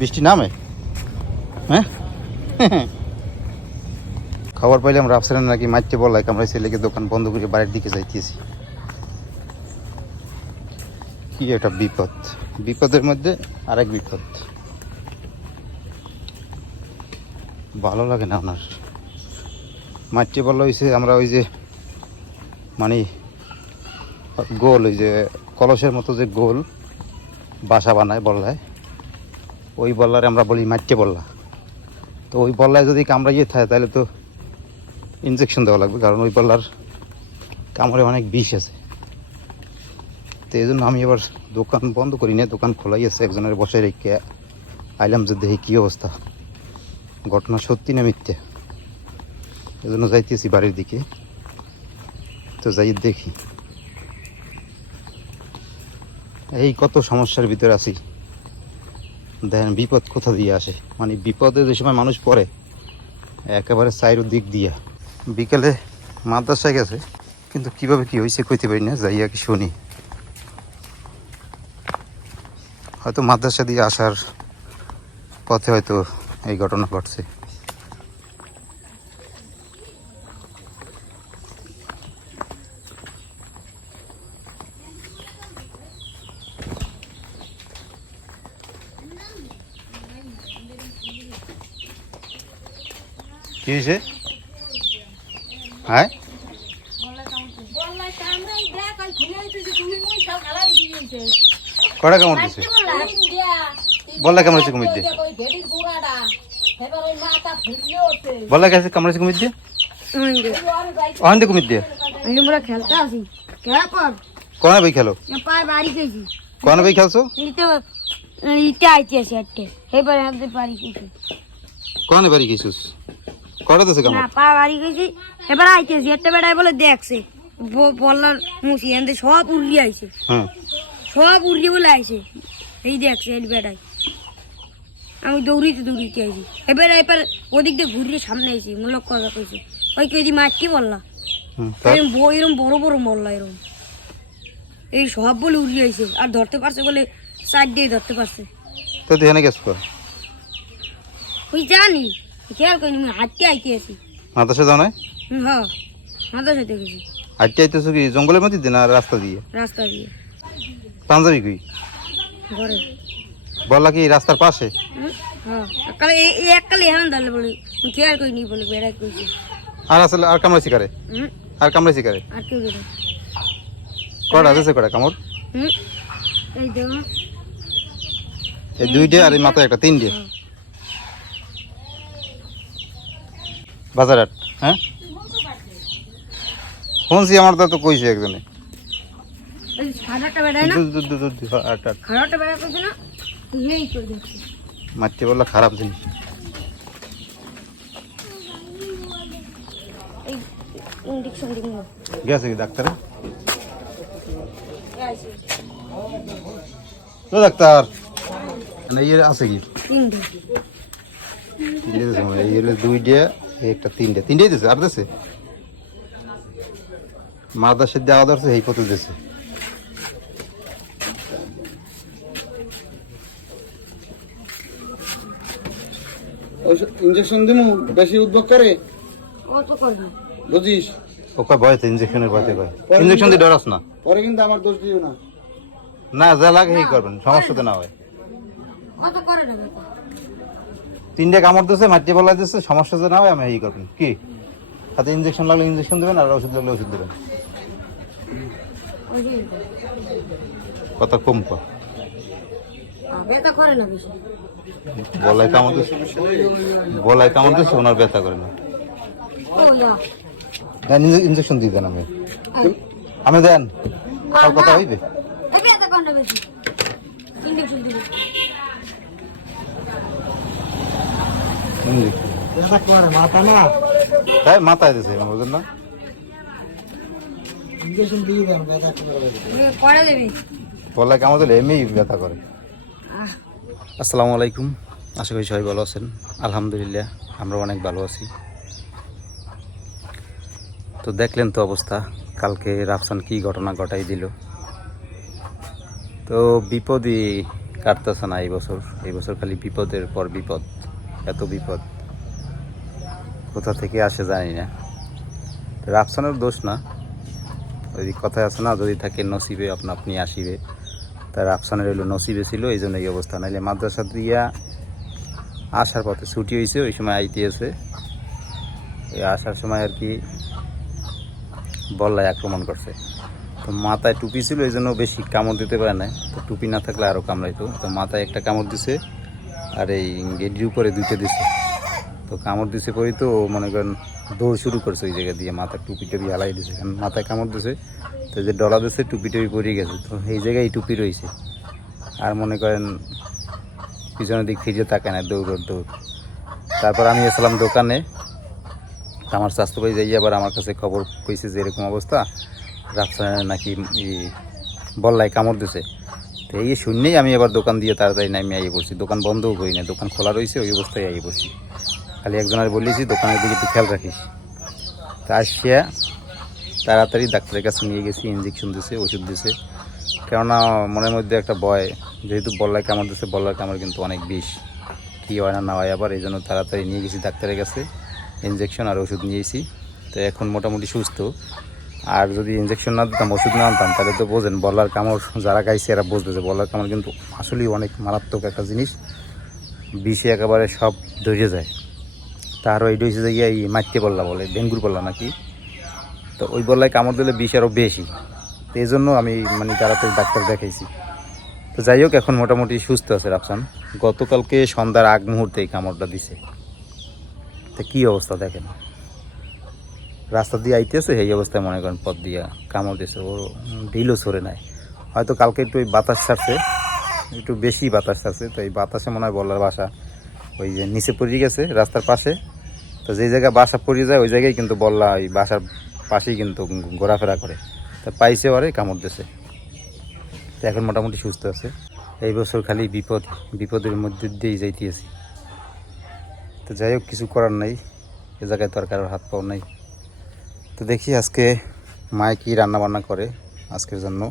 বৃষ্টি নামে হ্যাঁ খবর পাইলাম রাফসানের নাকি মাইতে বলায় আমরা ছেলেকে দোকান বন্ধ করে বাড়ির দিকে যাইতেছি। কি একটা বিপদ, বিপদের মধ্যে আরেক বিপদ। ভালো লাগে না ওনার মাইতে বলা হয়েছে। আমরা ওই যে মানে গোল ওই যে কলসের মতো যে গোল বাসা বানায় বললায়, ওই বল্লারে আমরা বলি মাইতে বললা। তো ওই বল্লায় যদি কামড়াইয়ে থাকে তাহলে তো ইনজেকশন দেওয়া লাগবে, কারণ ওই বল্লার কামড়ে অনেক বিষ আছে। তো এই জন্য আমি এবার দোকান বন্ধ করি না, দোকান খোলাই আছে। একজনের বসায় রেখে আইলাম যে দেখি কী অবস্থা, ঘটনা সত্যি না মিথ্যে। এই জন্য যাইতেছি বাড়ির দিকে। তো যাই দেখি, এই কত সমস্যার ভিতরে আছি। দেখেন বিপদ কোথা দিয়ে আসে, মানে বিপদে যে সময় মানুষ পড়ে একেবারে চাইরো দিক দিয়া। বিকেলে মাদ্রাসায় গেছে, কিন্তু কিভাবে কি হয়েছে কইতে পারি না, যাইয়া কি শুনি। হয়তো মাদ্রাসা দিয়ে আসার পথে হয়তো এই ঘটনা ঘটছে। কি হয়েছে? হ্যাঁ কটা কামড় দিছে? বললা কামড়েছে কুমির দিয়ে? বললা গেছে কামড়েছে কুমির দিয়ে? ওখান দিয়ে কুমির দিয়ে খেলতে আসি খেলা কর কোন বই খেলো? পায়ে বাড়ি গেছি কোন বই খেলছো? ইতে আইতে আসি আটকে এবারে হাতে বাড়ি গেছি। কোন বাড়ি গেছিস? কটা দিছে কামড়? না পা বাড়ি গেছি, এবার আইতেছি একটা বেড়ায় বলে দেখছে বললার মুসি এনে সব উড়ি আইছে। হ্যাঁ সব উড়ি বলে আইছে, এই দেখছে এই বেড়ায়। আমি দৌড়িতে আইছি, এবারে এবার ওদিক দিয়ে ঘুরিয়ে সামনে আইছি। মূলক কথা কইছি ওই কেজি মাটি বললা এরম বড় বড় মল্লা এরম এই সব বলে উড়ি আইছে। আর ধরতে পারছে বলে সাইড দিয়ে ধরতে পারছে। তো দেখে গেছ ওই জানি খেয়াল করিনি, আমি হাঁটতে আইতে আছি। মাদ্রাসা যাও না? হ্যাঁ মাথা সাথে গেছি। হাঁটতে আইতেছো কি জঙ্গলের মধ্যে না রাস্তা দিয়ে? রাস্তা দিয়ে। পাঞ্জাবি কই? ঘরে। বললা কি রাস্তার পাশে? হ্যাঁ কালে এই এককালে এখন দাঁড়ালে বলে খেয়াল করিনি বলে বেড়াই কইছি। আর আসলে আর কামড়াইছি কারে? আর কামড়াইছি কারে? আর কেউ গেল কটা দিছে কটা কামড়? এই দেখো এই দুইটা আর এই মাথায় একটা, তিনটে। বাজারহাট হ্যাঁ শুনছি, আমার তো কইছে একজনে। খারাপটা বেড়ায় না, খারাপটা বেড়ায় কইছে না, এই করে দেখছি মারতে বললা খারাপ জিনিস। এই ইনজেকশন দিন না গেছে কি ডাক্তারে? তো ডাক্তার এই আছে কি? তিনটে এই দুইটা একটা তিনটে, তিনটেই দিছে আর দিছে মাদ্রাসার দেওয়া ধরছে এই কত দিছে। ইনজেকশন দিমু বেশি উদ্ভব করে ও তো করবে বুঝিস। ওকে ভয়তে ইনজেকশনের ভয়তে কয় ইনজেকশন দিয়ে ডরাস না। পরে কিন্তু আমার দোষ দিও না। না যা লাগে এই করবেন, সমস্যা তো না হয়। ও তো করে দেবে। তিনটে কামড় দিচ্ছে, মাটি বলা দিচ্ছে, সমস্যা যে না হয় আমি এই করবেন কি। হাতে ইনজেকশন লাগলে ইনজেকশন দেবেন, আর ওষুধ লাগলে ওষুধ দেবেন। কথা কম কর। ব্যথা করে না বেশি। গলায় কামড় দিচ্ছে, গলায় কামড় দিচ্ছে, ওনার ব্যথা করে না। ও ইয়া ইনজেকশন দিয়ে দেন আমি দেন আর কথা হইবে। ব্যথা করে না বেশি, ইনজেকশন দিবে। মাথা না তাই মাথায় দিছে বুঝলেন না? ইনজেকশন দিয়ে দেন ব্যথা করে দেবে। গলায় কামড় দিলে এমনি ব্যথা করে। আসসালামু আলাইকুম, আশা করি সবাই ভালো আছেন। আলহামদুলিল্লাহ আমরা অনেক ভালো আছি। তো দেখলেন তো অবস্থা, কালকে রাফসান কি ঘটনা ঘটাই দিল। তো বিপদই কাটতেছে না এই বছর খালি বিপদের পর বিপদ, এত বিপদ কোথা থেকে আসে জানি না। রাফসানের দোষ না, ওই কথায় আছে না, যদি থাকে নসিবে আপনা আপনি আসিবে, তার রাফসানের হইলো নসিবে ছিল, এই জন্য এই অবস্থা। নাইলে মাদ্রাসা দিয়া আসার পথে ছুটি হয়েছে, ওই সময় আইতেছে, এই আসার সময় আর কি বল্লায় আক্রমণ করছে। তো মাথায় টুপি ছিল, এই জন্য বেশি কামড় দিতে পারে না, তো টুপি না থাকলে আরও কামড়াইতো। তো মাথায় একটা কামড় দিছে আর এই গেডির উপরে দুইটা দিছে। তো কামড় দিছে পরেই তো মনে করেন দৌড় শুরু করছে ওই জায়গা দিয়ে, মাথার টুপি টুপি হালাই দিছে, কারণ মাথায় কামড় দিছে। তো যে ডলা দিছে টুপি টুপি পরে গেছে, তো এই জায়গায় টুপি রয়েছে। আর মনে করেন পিছনের দিক ফিরে তাকায় না, দৌড়। তারপর আমি এসেছিলাম দোকানে, আমার স্বাস্থ্য ভাই যাই আবার আমার কাছে খবর কইছে যে এরকম অবস্থা, রাফসানের নাকি বল্লায় কামড় দিছে। তো এই শুনলেই আমি আবার দোকান দিয়ে তাড়াতাড়ি নামিয়ে আইয়ে পড়ছি, দোকান বন্ধও করি না, দোকান খোলা রয়েছে, ওই অবস্থায় আইয়ে পড়ছি। খালি একজনের বলেছি দোকানের দিকে একটু খেয়াল রাখিস। তা আসিয়া তাড়াতাড়ি ডাক্তারের কাছে নিয়ে গেছি, ইঞ্জেকশন দিছে, ওষুধ দিছে। কেননা মনের মধ্যে একটা ভয়, যেহেতু বল্লায় কামড় দিছে, বল্লার কামড় কিন্তু অনেক বিষ, কী হয় না হয় আবার, এই জন্য তাড়াতাড়ি নিয়ে গেছি ডাক্তারের কাছে, ইঞ্জেকশন আর ওষুধ নিয়েছি। তো এখন মোটামুটি সুস্থ। আর যদি ইঞ্জেকশন না দিতাম, ওষুধ না আনতাম, তাহলে তো বোঝেন বল্লার কামড় যারা খাইছে এরা বুঝবে যে বল্লার কামড় কিন্তু আসলেই অনেক মারাত্মক একটা জিনিস, বিষে একেবারে সব ধরে যায়। তারও এইটা হচ্ছে যে এই মাইতে বল্লা বলে, ডেঙ্গুর বল্লা নাকি, তো ওই বল্লায় কামড় দিলে বিষ আরও বেশি। তো এই জন্য আমি তাড়াতাড়ি ডাক্তার দেখাইছি। তো যাই হোক, এখন মোটামুটি সুস্থ আছে রাফসান। গতকালকে সন্ধ্যার আগ মুহূর্তে এই কামড়টা দিছে। তো কী অবস্থা দেখেন, রাস্তা দিয়ে আইতেছে, এই অবস্থায় মনে করেন পথ দিয়ে কামড় দিয়েছে, ও ঢিলও সরে নাই। হয়তো কালকে একটু ওই বাতাস ছাড়ছে, একটু বেশি বাতাস ছাড়ছে, তো এই বাতাসে মনে হয় বল্লার বাসা ওই যে নিচে পড়ে গেছে রাস্তার পাশে। তো যেই জায়গায় বাসা পড়ে যায় ওই জায়গায় কিন্তু বল্লা ওই বাসার পাশেই কিন্তু ঘোরাফেরা করে। তা পাইছে ওরে, কামড় দিয়েছে। তো এখন মোটামুটি সুস্থ আছে। এই বছর খালি বিপদের মধ্যে দিয়েই যাইতেছি। তো যাই হোক, কিছু করার নাই, এ জায়গায় তো আর কারোর হাত পাও নাই। তো দেখি আজকে মায়ে কী রান্নাবান্না করে আজকের জন্য।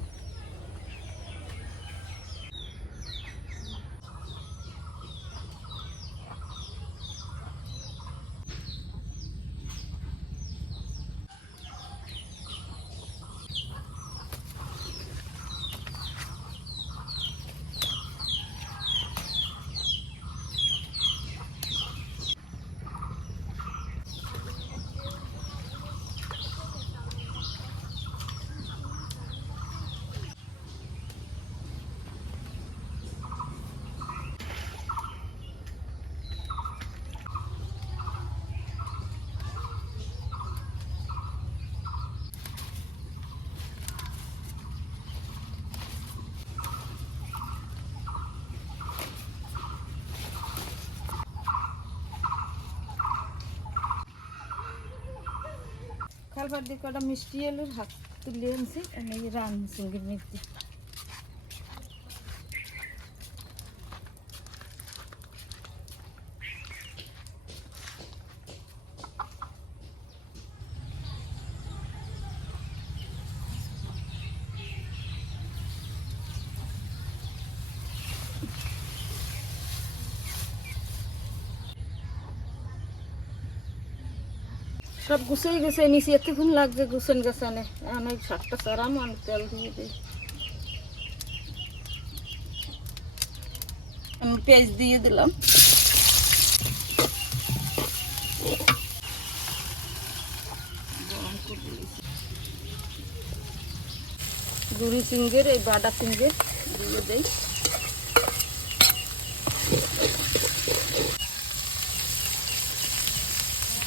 খালপার দিয়ে কটা মিষ্টি আলুর হাত তুলে আনছি, আমি রান চিংড়ির মিষ্টি। সব গুছাই গেছে নিচে, এতক্ষণ লাগছে গুছান গাছানে। অনেক শাকটা চারাম, আমি তেল দিয়ে দিই, আমি পেঁয়াজ দিয়ে দিলাম। গুড়ি চিংড়ির, এই বাটা চিংড়ির দিয়ে দেই।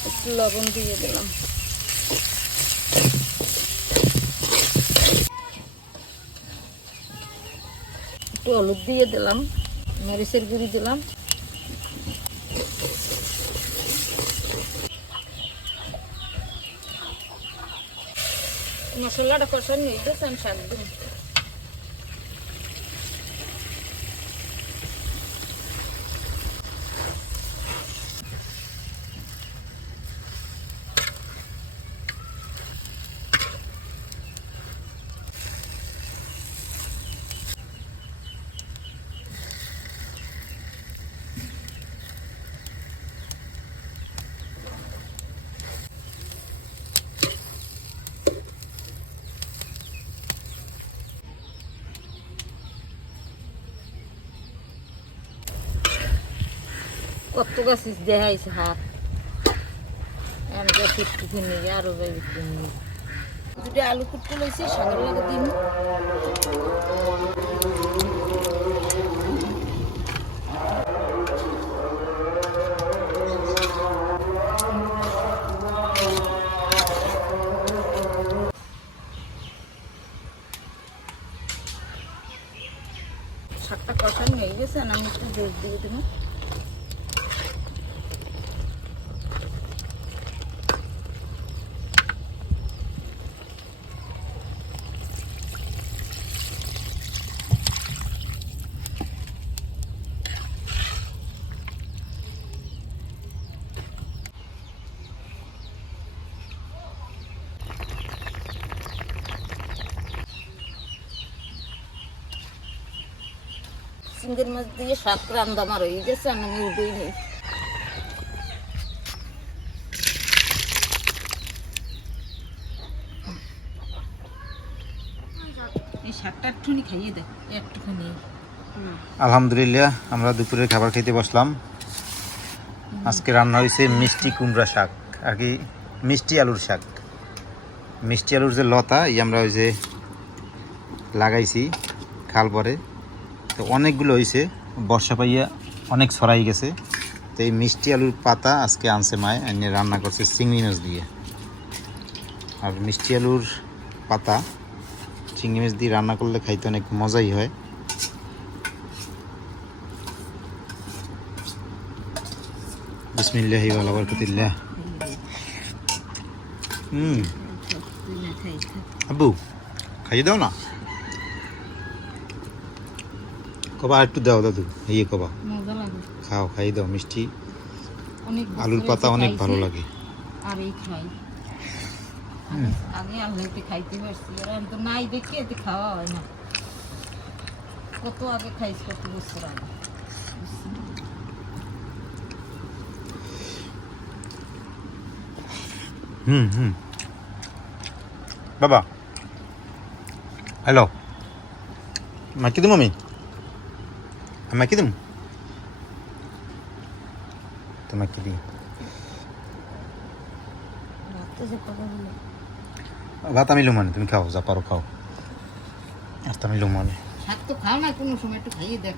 একটু লবণ দিয়ে দিলাম, একটু হলুদ দিয়ে দিলাম, মরিচের গুঁড়ি দিলাম, মশলাটা কষানো হয়ে গেছে, আমি শাক দিই। কত গাছ দেখাইছে হাত আমি গাছ একটু কিনে আরো কিনে দুটো আলু কুটতে লইছি সাগর লাগে দিন শাকটা কষানো হয়ে গেছে আর আমি একটু জোর দিয়ে দেবো চিংড়ির মাছ দিয়ে শাক রান্না আমার হয়ে গেছে আমি উঠেই নেই এই শাকটা একটুখানি খাইয়ে দেখ একটুখানি আলহামদুলিল্লাহ আমরা দুপুরের খাবার খেতে বসলাম। আজকে রান্না হয়েছে মিষ্টি কুমড়া শাক, আর কি মিষ্টি আলুর শাক। মিষ্টি আলুর যে লতা আমরা ওই যে লাগাইছি খাল পরে, তো অনেকগুলো হয়েছে, বর্ষা পাইয়া অনেক ছড়াই গেছে। তো এই মিষ্টি আলুর পাতা আজকে আনছে মায়, এনে রান্না করছে চিংড়ি মাছ দিয়ে। আর মিষ্টি আলুর পাতা চিংড়ি মাছ দিয়ে রান্না করলে খাইতে অনেক মজাই হয়। বিসমিল্লাহি ওয়া বারাকাতুল্লাহ। আব্বু খাইয়ে দাও না, কবা একটু দাও দাদু, এই কবা মজা লাগে খাও, খাইয়ে দাও। মিষ্টি অনেক আলুর পাতা অনেক ভালো লাগে। আর এই খাই আগে আল্লাহকে খাইতে পারছি, আর আমি তো নাই দেখে এতে খাওয়া হয় না। কত আগে খাইছি, কত বছর আগে। বাবা হ্যালো, মাকি দিম আমি, মাকি দিম তো, মাকি দিই। ভাত আমি লুমানে, তুমি খাও, যা পারো খাও। আর তুমি লুমানে শাক তো খাও না কোনো সময়, একটু খাইয়ে দেখ।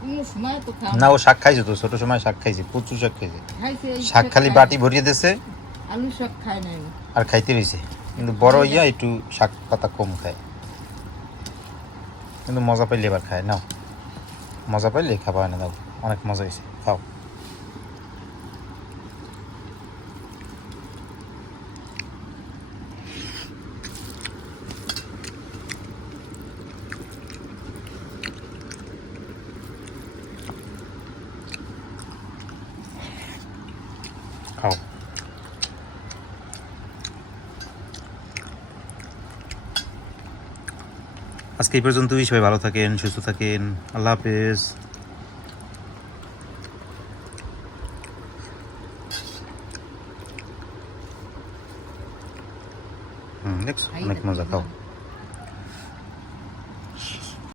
কোনো সময় তো খাও না, ও শাক খাইছে তো, ছোট সময় শাক খাইছে, প্রচুর শাক খাইছে। খাইছে এই শাক খালি বাটি ভরিয়ে দিয়েছে আলু শাক খায় না আমি। আর খাইতে রয়েছে, কিন্তু বড় হইয়া একটু শাক পাতা কম খায়, কিন্তু মজা পাইলে এবার খায়। নাও, মজা পাইলে খাবা না, দাও, অনেক মজা হয়েছে, খাও। খাও। আজকে এই পর্যন্তই, সবাই ভালো থাকেন, সুস্থ থাকেন, আল্লাহ হাফেজ। দেখছো অনেক মজা, খাও।